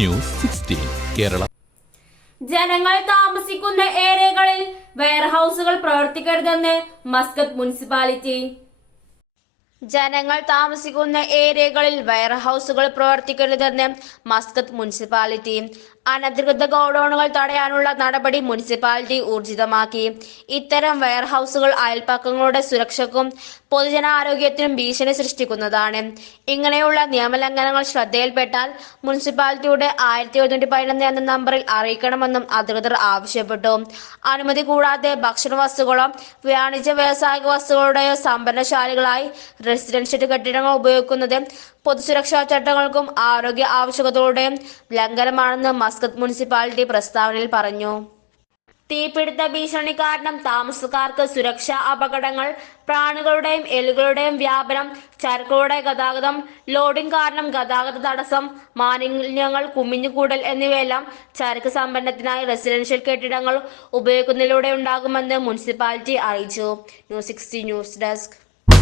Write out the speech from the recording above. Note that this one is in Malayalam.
News sixteen Kerala. ജനങ്ങൾ താമസിക്കുന്ന ഏരിയകളിൽ വെയർഹൌസുകൾ പ്രവർത്തിക്കരുതെന്ന് മസ്കത്ത് മുനിസിപ്പാലിറ്റി. ജനങ്ങൾ താമസിക്കുന്ന ഏരിയകളിൽ വെയർഹൌസുകൾ പ്രവർത്തിക്കരുതെന്ന് മസ്കത്ത് മുനിസിപ്പാലിറ്റി. അനധികൃത ഗോഡൌണുകൾ തടയാനുള്ള നടപടി മുനിസിപ്പാലിറ്റി ഊർജിതമാക്കി. ഇത്തരം വെയർഹൌസുകൾ അയൽപ്പക്കങ്ങളുടെ സുരക്ഷക്കും പൊതുജനാരോഗ്യത്തിനും ഭീഷണി സൃഷ്ടിക്കുന്നതാണ്. ഇങ്ങനെയുള്ള നിയമലംഘനങ്ങൾ ശ്രദ്ധയിൽപ്പെട്ടാൽ മുനിസിപ്പാലിറ്റിയുടെ ആയിരത്തി ഒരുന്നൂറ്റി പതിനൊന്ന് എന്ന നമ്പറിൽ അറിയിക്കണമെന്നും അധികൃതർ ആവശ്യപ്പെട്ടു. അനുമതി കൂടാതെ ഭക്ഷണ വസ്തുക്കളോ വാണിജ്യ വ്യാവസായിക വസ്തുക്കളുടെയോ സംഭരണശാലകളായി റെസിഡൻഷ്യൽ കെട്ടിടങ്ങൾ ഉപയോഗിക്കുന്നത് പൊതുസുരക്ഷാ ചട്ടങ്ങൾക്കും ആരോഗ്യ ആവശ്യകതകളുടെയും ലംഘനമാണെന്ന് മസ്കത്ത് മുനിസിപ്പാലിറ്റി പ്രസ്താവനയിൽ പറഞ്ഞു. തീപിടുത്ത ഭീഷണി കാരണം താമസക്കാർക്ക് സുരക്ഷാ അപകടങ്ങൾ പ്രാണികളുടെയും എലികളുടെയും വ്യാപനം ചരക്കുകളുടെ ഗതാഗതം ലോഡിംഗ് കാരണം ഗതാഗത തടസ്സം മാലിന്യങ്ങൾ കുമിഞ്ഞുകൂടൽ എന്നിവയെല്ലാം ചരക്ക് സംഭരണത്തിനായി റെസിഡൻഷ്യൽ കെട്ടിടങ്ങൾ ഉപയോഗിക്കുന്നതിലൂടെ ഉണ്ടാകുമെന്ന് മുനിസിപ്പാലിറ്റി അറിയിച്ചു. News sixty news desk.